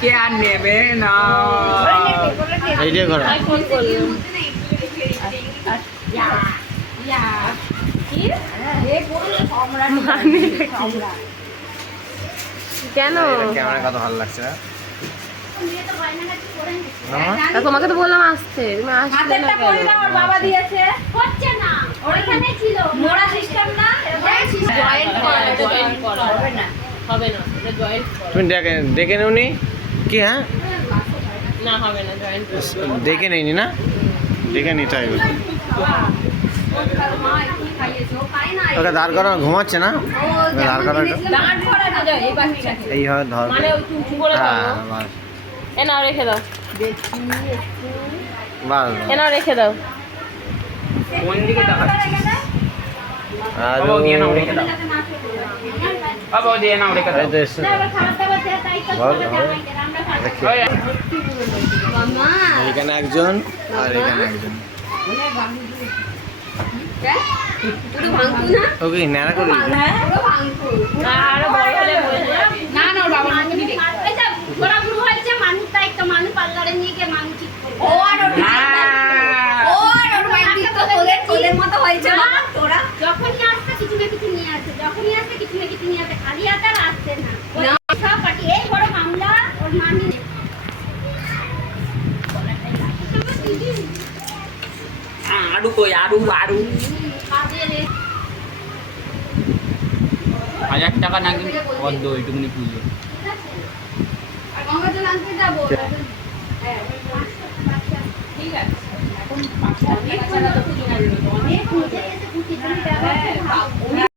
কে আর নেবে না। এইটাই করো। কেন? ক্যামেরা কত ভালো লাগছে। তা তোমাকে তো বললাম আসতে, তুমি আসলে না কেন? বাবা দিয়েছে হচ্ছে না, ওইখানে ছিল মোড়া সিস্টেম না, জয়েন্ট করা হবে না, হবে না, এটা জয়েন্ট করা। তুমি দেখে নেওনি কি? হ্যাঁ না হবে না, জয়েন্ট করা। দেখে নেইনি না, দেখে নিতে হবে। ওকে দাঁড় করানো, ঘুমাচ্ছে না, দাঁড় করানো দাঁড় করা না যায় এই বাচ্চাকে। এইভাবে ধর। মানে ওই উঁচু করে হ্যাঁ দাও। বাস এ নাও রেখে দাও, বাস। এ নাও রেখে দাও। কোন দিকে তাকাচ্ছিস? আর বাবা দিয়ে নাও, রেখে দাও। বাবা দিয়ে নাও, রেখে দাও। এই তো এসে বল, ওই, মামা এখানে একজন আর এখানে একজন। পুরো ভাঙতু না, ওকে ন্যাড়া করে দিবি। পুরো ভাঙতু আরো বড় হলে বলে দেবে। না না, ওর বাবার মতনই দেখতে। এই যে ঘোরা শুরু হয়েছে, মানুষ তাই তো মানুষ পাল্লারে নিয়ে গিয়ে মানুষ ঠিক করবে। ও আর ওর মায়ের দিক তো তোদের মতো হয়েছে না তোরা। যখনই আসছে কিছু না কিছু নিয়ে আসে, যখনই আসছে কিছু না কিছু নিয়ে আসে, খালি হাতে আর আসছে না। সব পার্টি এই বড় মামলা ওর মানি আরু কই, আরু আরু কাজে রে 1000 টাকা নাকি অর্ধ ওইটুকুনি পুজো। আর গঙ্গাজল আনতে যাবো। হ্যাঁ ঠিক আছে, এখন অনেক পুজো করলো তো, অনেক পুজো এসে পুজো